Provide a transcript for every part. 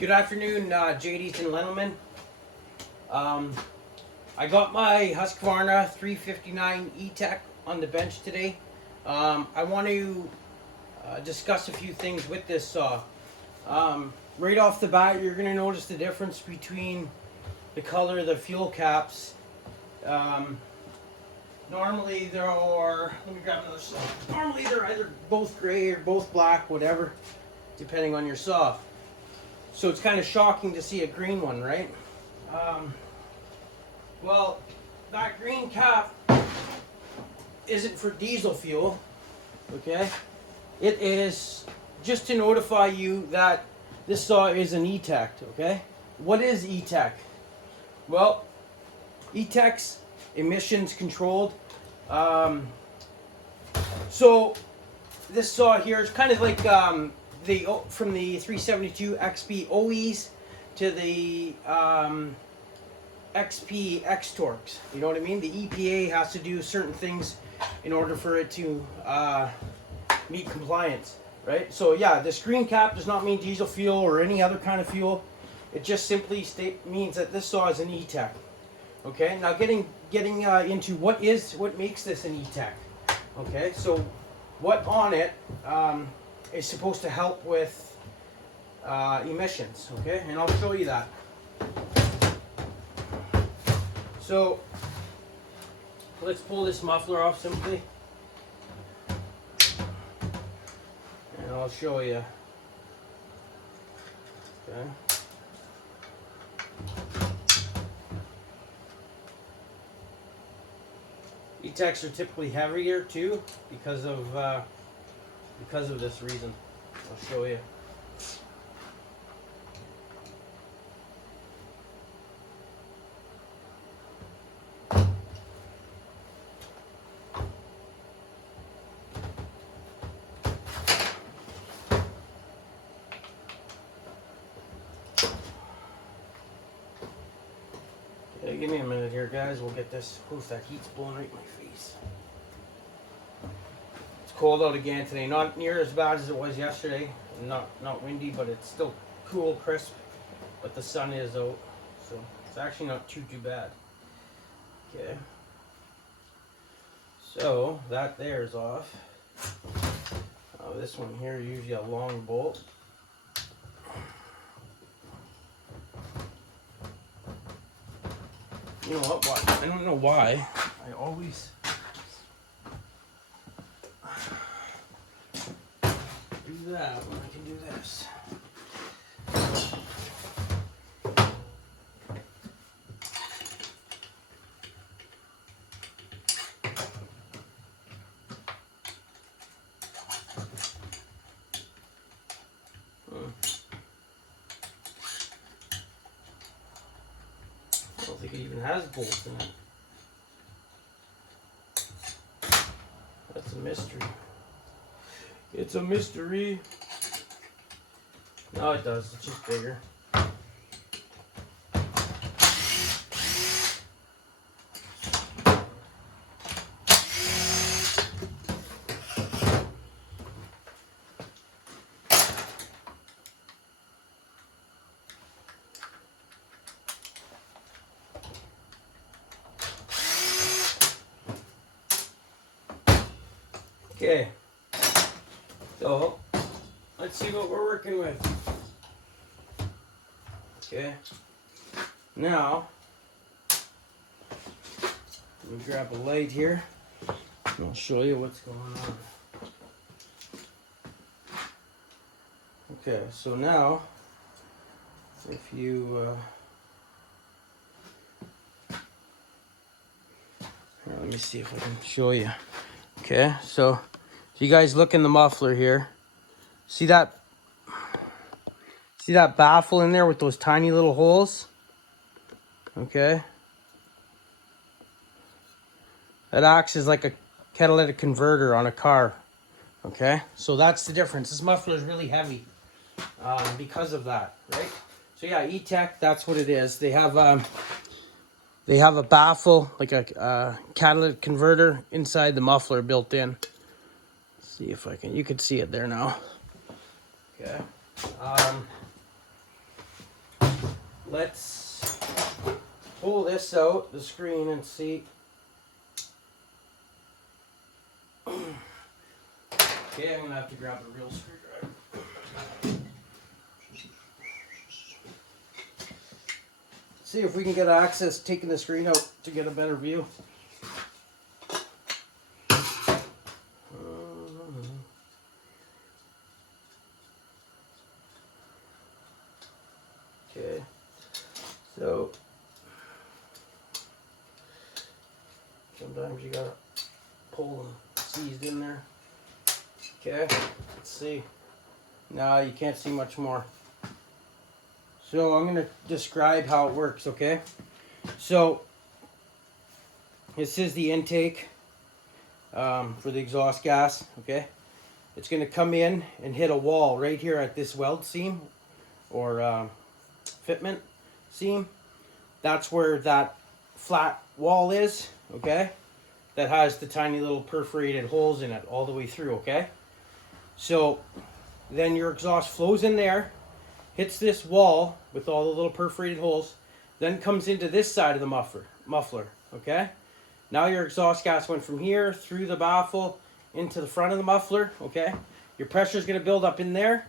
Good afternoon, JDs and gentlemen. I got my Husqvarna 359 E-Tech on the bench today. I want to discuss a few things with this saw. Right off the bat, you're going to notice the difference between the color of the fuel caps. Normally there are, let me grab another saw. Normally they're either both gray or both black, whatever, depending on your saw. So it's kind of shocking to see a green one, right? Well, that green cap isn't for diesel fuel, okay? It is just to notify you that this saw is an E-Tech, okay? What is E-Tech? Well, E-Tech's emissions controlled. So this saw here is kind of like from the 372 XP OEs to the XP X Torques. You know what I mean? The EPA has to do certain things in order for it to meet compliance, right? So yeah, this green cap does not mean diesel fuel or any other kind of fuel. It just simply means that this saw is an E-Tech. Okay, now getting into what makes this an E-Tech. Okay, so what on it is supposed to help with emissions, okay? And I'll show you that. So let's pull this muffler off simply. And I'll show you. Okay. E-Techs are typically heavier too because of this reason. I'll show you. Okay, give me a minute here, guys. We'll get this. Oof, that heat's blowing right in my face. Cold out again today, not near as bad as it was yesterday. Not windy, but it's still cool, crisp. But the sun is out, so it's actually not too bad. Okay. So that there's off. This one here is usually a long bolt. You know what? Why? I don't know why. I always do that when I can do this. I don't think it even has bolts in it. That's a mystery. It's a mystery. No, it does. It's just bigger. Okay. So, let's see what we're working with. Okay. Now, let me grab a light here, and I'll show you what's going on. Okay, so now, if you, here, let me see if I can show you. Okay, so if you guys look in the muffler here, see that baffle in there with those tiny little holes? Okay. That acts as like a catalytic converter on a car. Okay, so that's the difference. This muffler is really heavy because of that, right? So yeah, E-Tech, that's what it is. They have a baffle, like a catalytic converter inside the muffler built in. Let's see if I can, you can see it there now. Okay. let's pull this out, the screen, and see. Okay, I'm gonna have to grab a real screwdriver. See if we can get access taking the screen out to get a better view. Okay, so sometimes you gotta pull them seized in there. Okay, let's see. No, you can't see much more. So I'm gonna describe how it works, okay? So this is the intake for the exhaust gas, okay? It's gonna come in and hit a wall right here at this weld seam or fitment seam. That's where that flat wall is, okay? That has the tiny little perforated holes in it all the way through, okay? So then your exhaust flows in there, hits this wall with all the little perforated holes, then comes into this side of the muffler, okay? Now your exhaust gas went from here through the baffle into the front of the muffler, okay? Your pressure is going to build up in there,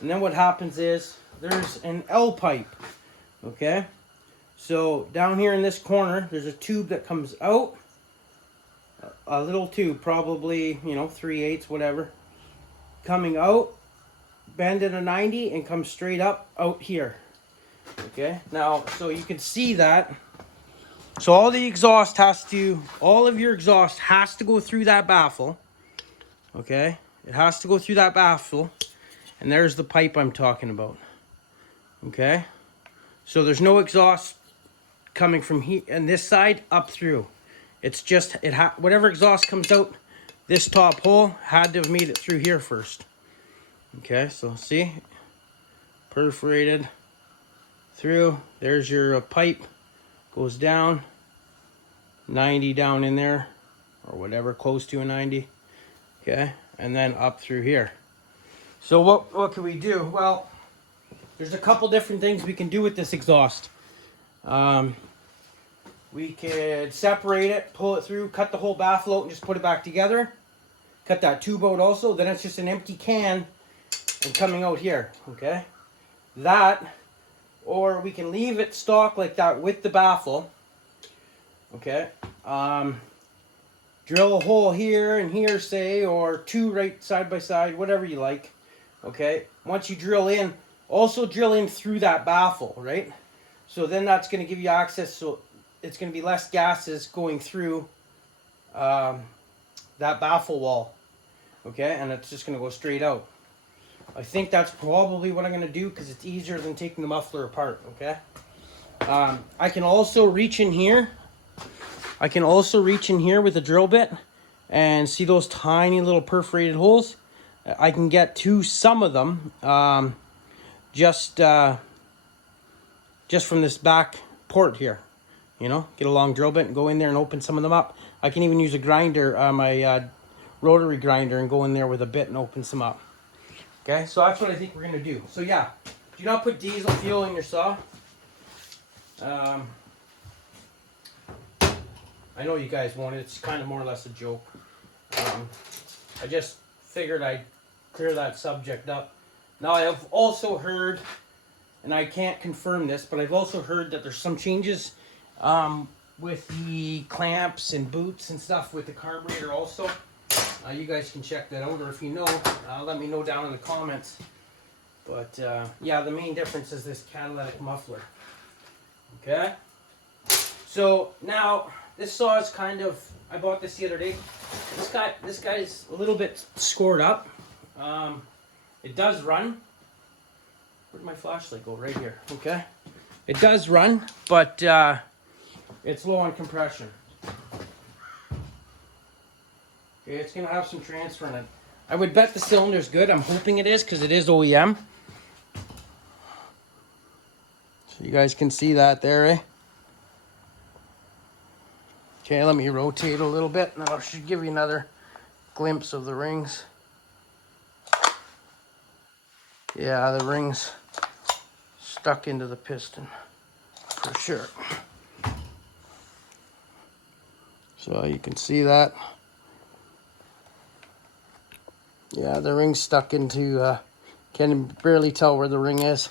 and then what happens is there's an L pipe, okay? So down here in this corner, there's a tube that comes out, a little tube, probably, 3/8, whatever, coming out, bend at a 90 and come straight up out here. Okay, now so you can see that. So all of your exhaust has to go through that baffle. Okay, it has to go through that baffle, and there's the pipe I'm talking about. Okay, so there's no exhaust coming from here and this side up through. It's just whatever exhaust comes out this top hole had to have made it through here first. Okay, so see, perforated through. There's your pipe, goes down 90 down in there, or whatever, close to a 90. Okay, and then up through here. So what can we do? Well, there's a couple different things we can do with this exhaust. We could separate it, pull it through, cut the whole baffle out, and just put it back together. Cut that tube out also. Then it's just an empty can and coming out here, okay? That, or we can leave it stock like that with the baffle, okay? Drill a hole here and here, say, or two right side by side, whatever you like, okay? Once you drill in, also drill in through that baffle, right? So then that's going to give you access, so it's going to be less gases going through that baffle wall, okay? And it's just going to go straight out. I think that's probably what I'm going to do because it's easier than taking the muffler apart, okay? I can also reach in here. With a drill bit and see those tiny little perforated holes. I can get to some of them just from this back port here. Get a long drill bit and go in there and open some of them up. I can even use a grinder, my rotary grinder, and go in there with a bit and open some up. Okay, so that's what I think we're going to do. So yeah, do not put diesel fuel in your saw. I know you guys won't. It's kind of more or less a joke. I just figured I'd clear that subject up. Now I have also heard, and I can't confirm this, but I've also heard that there's some changes with the clamps and boots and stuff with the carburetor also. You guys can check that out, or if you know, let me know down in the comments. But yeah, the main difference is this catalytic muffler. Okay? So now, this saw is kind of, I bought this the other day. This guy's a little bit scored up. It does run. Where'd my flashlight go? Right here. Okay? It does run, but it's low on compression. Okay, it's going to have some transfer in it. I would bet the cylinder's good. I'm hoping it is because it is OEM. So you guys can see that there, eh? Okay, let me rotate a little bit and then I should give you another glimpse of the rings. Yeah, the rings stuck into the piston. for sure. So you can see that. Yeah, the ring's stuck into, can barely tell where the ring is.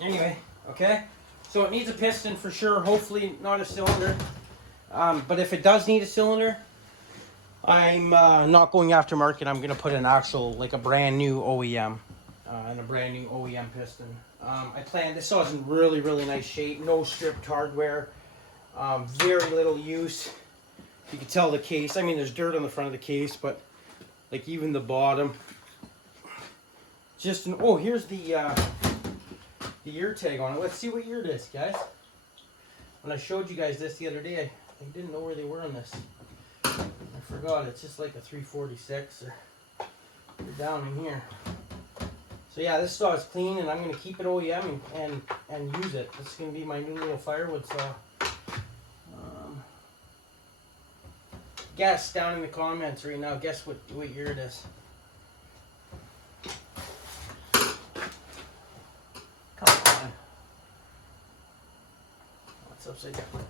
Anyway, okay. So it needs a piston for sure, hopefully not a cylinder. But if it does need a cylinder, I'm not going aftermarket. I'm going to put an actual, like a brand new OEM. And a brand new OEM piston. I plan, this saw's in really, really nice shape. No stripped hardware. Very little use. You can tell the case. I mean, there's dirt on the front of the case, but like even the bottom. Just an, oh, here's the year tag on it. Let's see what year it is, guys. When I showed you guys this the other day, I didn't know where they were on this. I forgot. It's just like a 346 or down in here. So yeah, this saw is clean, and I'm going to keep it OEM and use it. This is going to be my new little firewood saw. Guess down in the comments right now. Guess what year it is. Come on. What's upside down?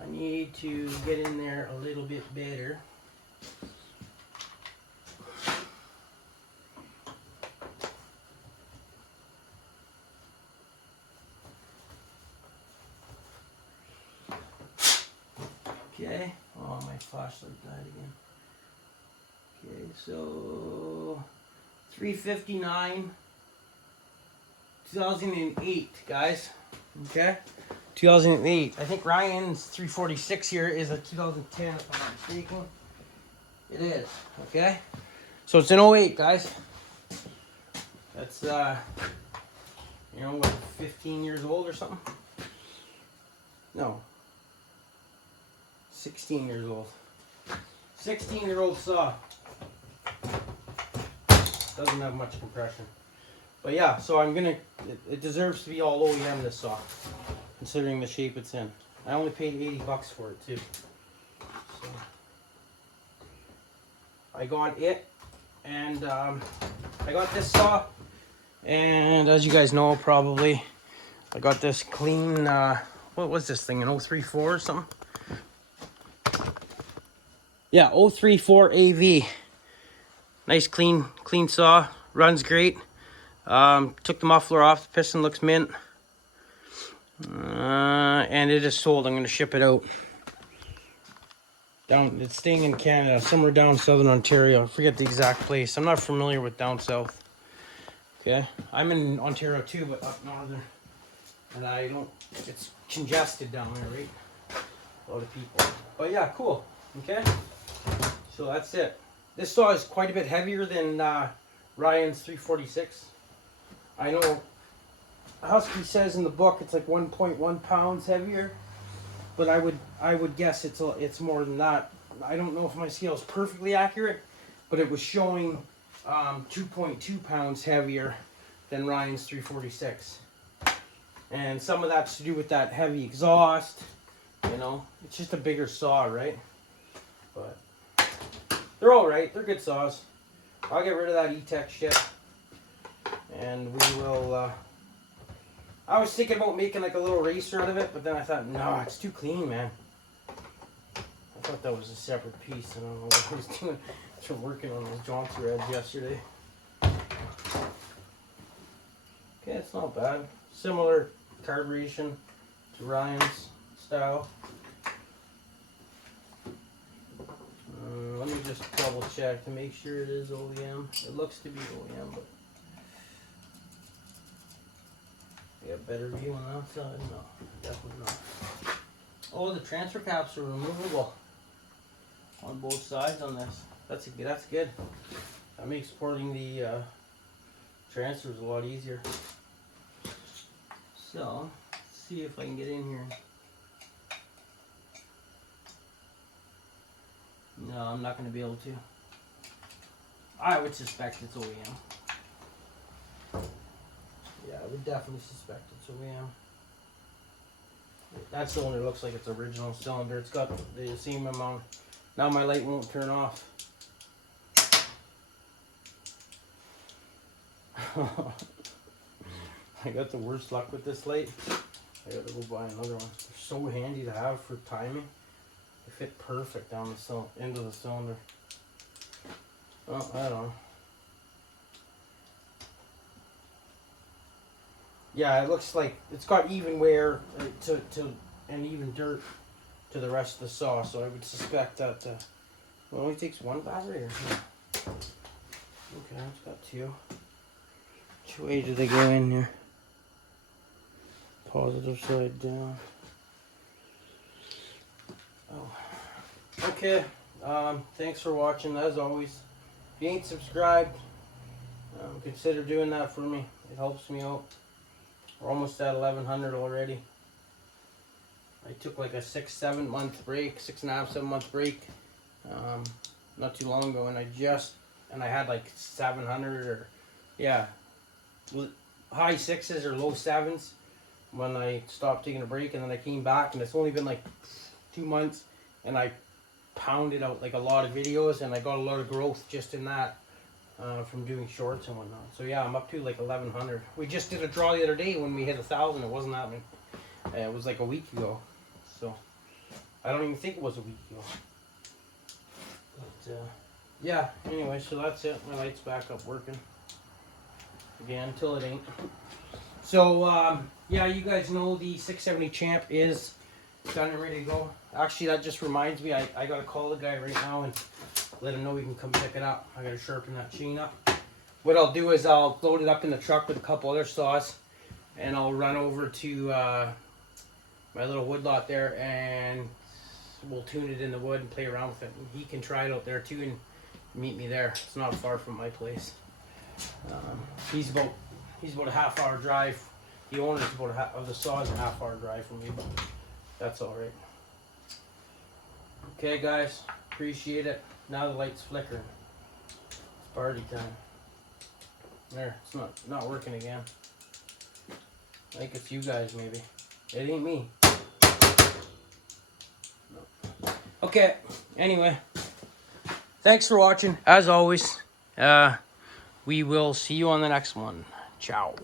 I need to get in there a little bit better. Okay, oh, my flashlight died again. Okay, so 359, 2008, guys. Okay, 2008. I think Ryan's 346 here is a 2010, if I'm not mistaken. It is, okay? So it's an 08, guys. That's, you know, what, 15 years old or something? No. 16 years old. 16-year-old saw. Doesn't have much compression. But yeah, so I'm gonna, it deserves to be all OEM, this saw, considering the shape it's in. I only paid 80 bucks for it too. So I got it, and I got this saw, and as you guys know probably, I got this clean, what was this thing, an 034 or something? Yeah, 034 AV. Nice clean saw. Runs great. Took the muffler off. The piston looks mint. And it is sold. I'm going to ship it out. It's staying in Canada, somewhere down southern Ontario. I forget the exact place. I'm not familiar with down south. Okay, I'm in Ontario too, but up northern. And I don't. It's congested down there, right? A lot of people. But yeah, cool. Okay. So that's it. This saw is quite a bit heavier than Ryan's 346. I know Husky says in the book it's like 1.1 pounds heavier, but I would guess it's more than that. I don't know if my scale is perfectly accurate, but it was showing 2.2 pounds heavier than Ryan's 346. And some of that's to do with that heavy exhaust. You know, it's just a bigger saw, right? But they're all right. They're good saws. I'll get rid of that E-Tech shit, and we will. I was thinking about making like a little racer out of it, but then I thought, no, it's too clean, man. I thought that was a separate piece. I don't know what I was doing. For working on those John threads yesterday. Okay, it's not bad. Similar carburation to Ryan's style. Let me just double check to make sure it is OEM. It looks to be OEM, but I got a better view on the outside. No, definitely not. Oh, the transfer caps are removable on both sides on this. That's good. That makes porting the transfers a lot easier. So, let's see if I can get in here. No, I'm not going to be able to. I would suspect it's OEM. Yeah, I would definitely suspect it's OEM. That cylinder looks like it's original cylinder. It's got the same amount. Now my light won't turn off. I got the worst luck with this light. I gotta go buy another one. They're so handy to have for timing. They fit perfect down the into the cylinder. Oh, I don't know. Yeah, it looks like it's got even wear and even dirt to the rest of the saw, so I would suspect that it only takes one battery. Or okay, it's got two. Which way do they go in here? Positive side down. Oh. Okay. Thanks for watching. As always, if you ain't subscribed, consider doing that for me. It helps me out. We're almost at 1100 already. I took like a 6-7 month break, 6.5, 7 month break, not too long ago, and I had like 700 or yeah, high 6s or low 7s when I stopped taking a break, and then I came back, and it's only been like 2 months, and I pounded out like a lot of videos, and I got a lot of growth just in that. From doing shorts and whatnot. So yeah, I'm up to like 1100. We just did a draw the other day when we hit 1,000. It wasn't that many. It was like a week ago. So I don't even think it was a week ago. But yeah, anyway, so that's it. My light's back up working again until it ain't. So yeah, you guys know the 670 Champ is done and ready to go. Actually, that just reminds me, I gotta call the guy right now and let him know he can come pick it up. I gotta sharpen that chain up. What I'll do is I'll load it up in the truck with a couple other saws, and I'll run over to my little wood lot there, and we'll tune it in the wood and play around with it. And he can try it out there too and meet me there. It's not far from my place. He's about a half-hour drive. The owner's of the saw is a half-hour drive from me, but that's all right. Okay, guys, appreciate it. Now the light's flickering. It's party time. There, it's not working again. I think it's you guys maybe. It ain't me. No. Okay, anyway. Thanks for watching. As always, we will see you on the next one. Ciao.